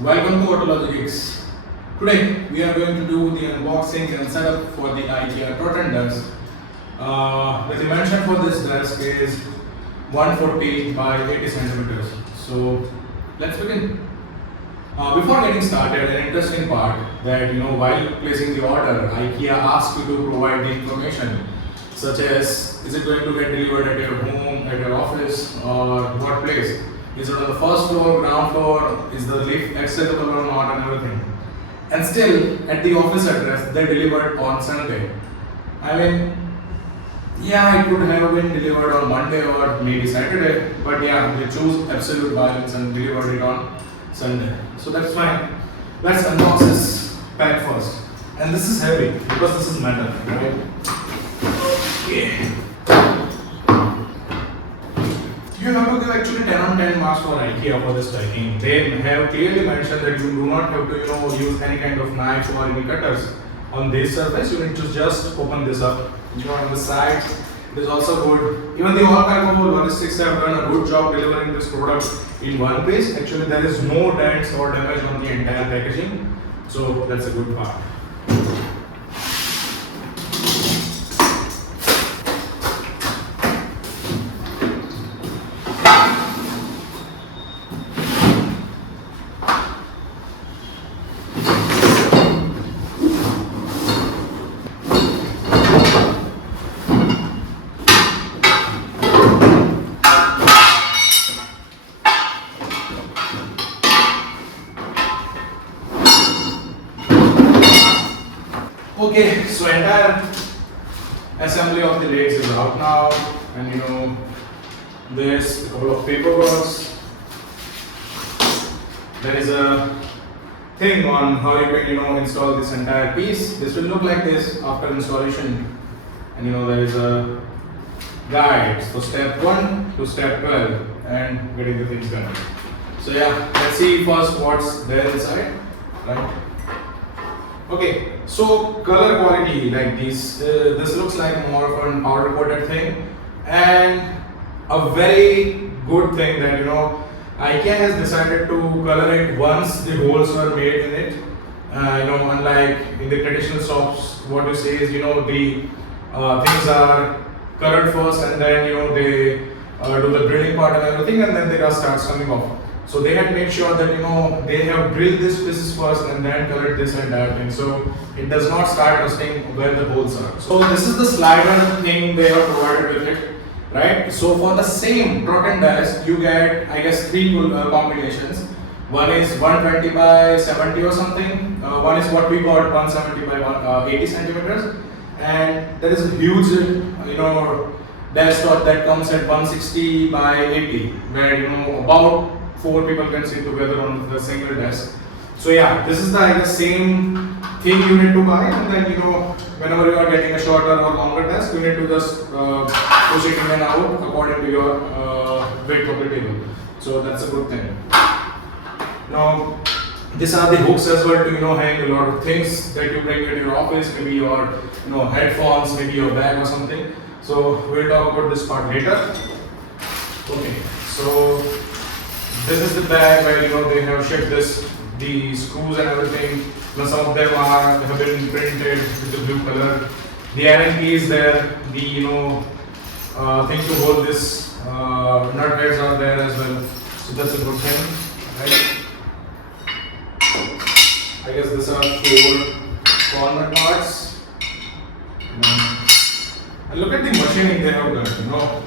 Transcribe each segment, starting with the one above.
Welcome to Autology Geeks. Today we are going to do the unboxing and setup for the Ikea TROTTEN desk. The dimension for this desk is 140 by 80 centimeters. So let's begin. Before getting started, an interesting part that while placing the order, Ikea asks you to provide the information such as is it going to get delivered at your home, at your office, or what place? Is it on the first floor, ground floor? Is the lift accessible or not, and everything? And still, at the office address, they delivered on Sunday. I mean, yeah, it could have been delivered on Monday or maybe Saturday, but yeah, they chose absolute violence and delivered it on Sunday. So that's fine. Let's unbox this pack first. And this is heavy because this is metal, right? Okay. You have to give actually 10 on 10 marks for Ikea for this packing. They have clearly mentioned that you do not have to use any kind of knife or any cutters on this surface. You need to just open this up. On the side, it is also good. Even the all cargo logistics have done a good job delivering this product in one piece. Actually, there is no dents or damage on the entire packaging, so that's a good part. Okay, so entire assembly of the legs is out now, and there's a couple of paperwork. There is a thing on how you can install this entire piece. This will look like this after installation, and there is a guide for step 1 to step 12 and getting the things done. So yeah, let's see first what's there inside, right? Okay, so color quality like this looks like more of an powder coated thing, and a very good thing that IKEA has decided to color it once the holes were made in it. Unlike in the traditional shops, what you say is the things are colored first, and then they do the drilling part and everything, and then the rust starts coming off. So they had made sure that they have drilled this pieces first and then colored this and that thing, so it does not start rusting where the holes are. So this is the slider thing they have provided with it, right? So for the same TROTTEN desk, you get I guess 3 combinations. One is 120 by 70 or something. One is what we got 170 by 80 centimeters, and there is a huge desktop that comes at 160 by 80, where about 4 people can sit together on the single desk. So yeah, this is the same thing you need to buy, and then whenever you are getting a shorter or longer desk, you need to just push it in and out according to your width of the table. So that's a good thing. Now these are the hooks as well to hang a lot of things that you bring at your office, maybe your headphones, maybe your bag or something. So we'll talk about this part later. Okay, so this is the bag where they have shipped the screws and everything. Some of them have been printed with the blue color. The Allen key is there. The thing to hold this nut heads are there as well. So that's a good thing, right? I guess these are 4 corner parts. And look at the machining they have done.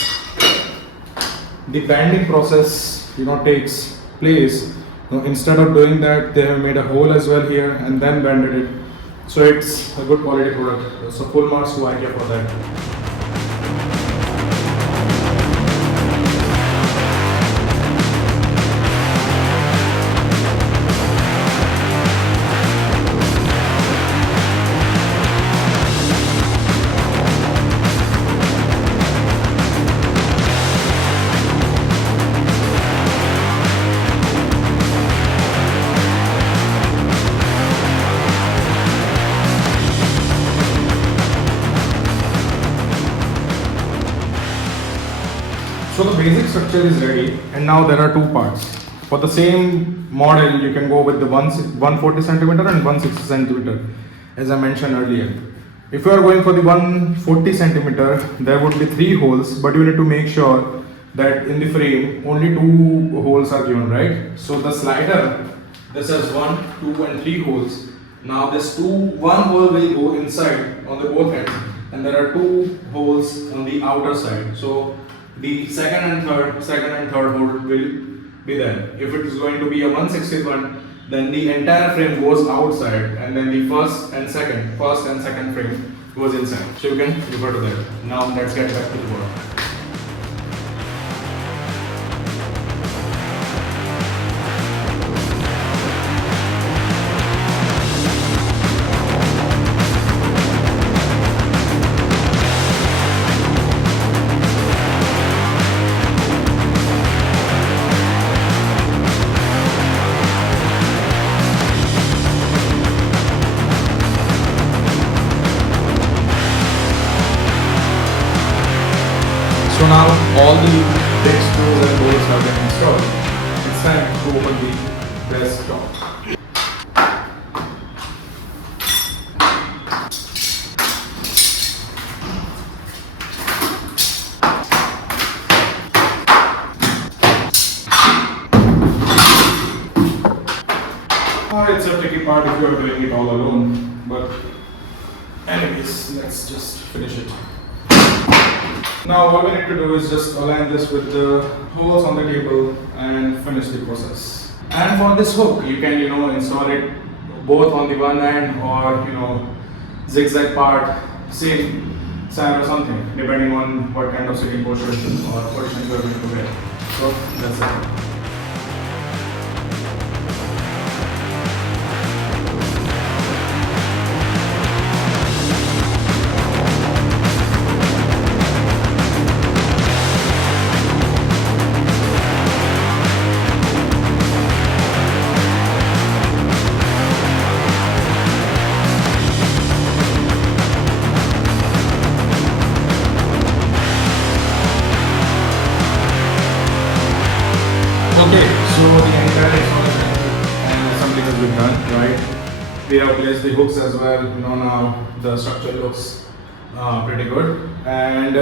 The banding process takes place. Instead of doing that, they have made a hole as well here and then banded it. So it's a good quality product. So full marks to IKEA for that. So the basic structure is ready, and now there are 2 parts. For the same model, you can go with the 140 centimeter and 160 centimeter, as I mentioned earlier. If you are going for the 140 centimeter, there would be 3 holes, but you need to make sure that in the frame only 2 holes are given, right? So the slider, this has 1, 2 and 3 holes. Now this 1 hole will go inside on the both ends, and there are 2 holes on the outer side. So the second and third hole will be there. If it is going to be a 161, then the entire frame goes outside, and then the first and second frame goes inside. So you can refer to that. Now let's get back to the work. So now all the big screws and bolts have been installed. It's time to open the desktop. It's a tricky part if you are doing it all alone, but anyways, let's just finish it. Now all we need to do is just align this with the holes on the table and finish the process. And for this hook, you can install it both on the one end or zigzag part, same side or something, depending on what kind of sitting posture or position you are going to get. So that's it. Okay, so the entire installation and assembly has been done, right? We have placed the hooks as well. Now the structure looks pretty good. And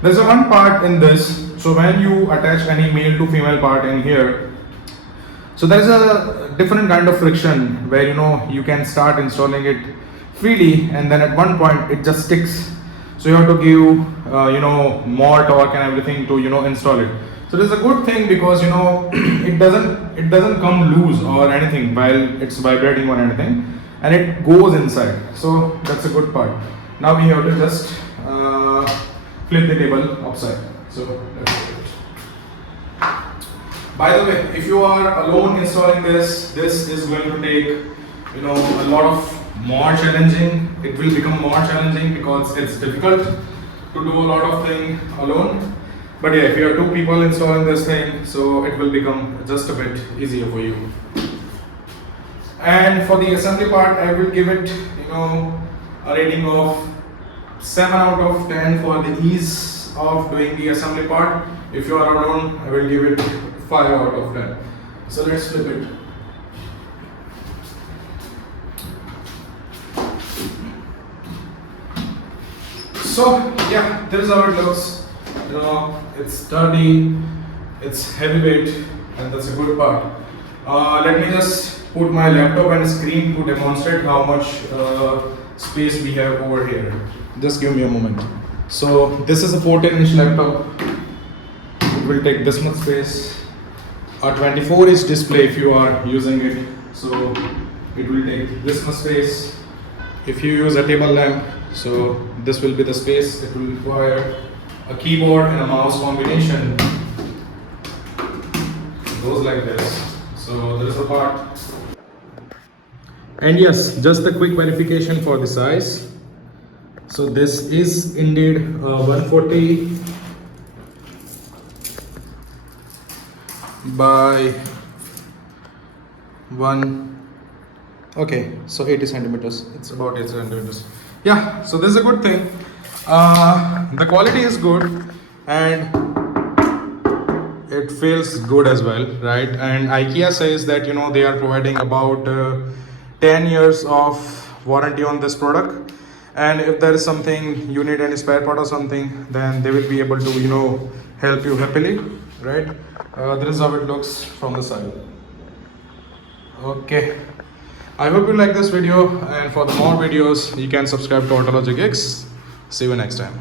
there's a one part in this. So when you attach any male to female part in here, so there is a different kind of friction where you can start installing it freely, and then at one point it just sticks. So you have to give more torque and everything to install it. So this is a good thing because it doesn't come loose or anything while it's vibrating or anything, and it goes inside. So that's a good part. Now we have to just flip the table upside. So let's do it. By the way, if you are alone installing this is going to take a lot of more challenging. It will become more challenging because it's difficult to do a lot of things alone. But yeah, if you are 2 people installing this thing, so it will become just a bit easier for you. And for the assembly part, I will give it, a rating of 7 out of 10 for the ease of doing the assembly part. If you are alone, I will give it 5 out of 10. So let's flip it. So yeah, this is how it looks. It's sturdy, it's heavyweight, and that's a good part. Let me just put my laptop and screen to demonstrate how much space we have over here. Just give me a moment. So this is a 14-inch laptop. It will take this much space. A 24-inch display if you are using it, so it will take this much space. If you use a table lamp, so this will be the space. It will require a keyboard and a mouse combination. It goes like this. So there is a part. And yes, just a quick verification for the size. So this is indeed 140 by 80 centimeters. It's about 80 centimeters. Yeah, so this is a good thing. The quality is good, and it feels good as well, right? And IKEA says that they are providing about 10 years of warranty on this product, and if there is something you need any spare part or something, then they will be able to help you happily, right? This is how it looks from the side. Okay, I hope you like this video, and for the more videos you can subscribe to Autologic X. See you next time.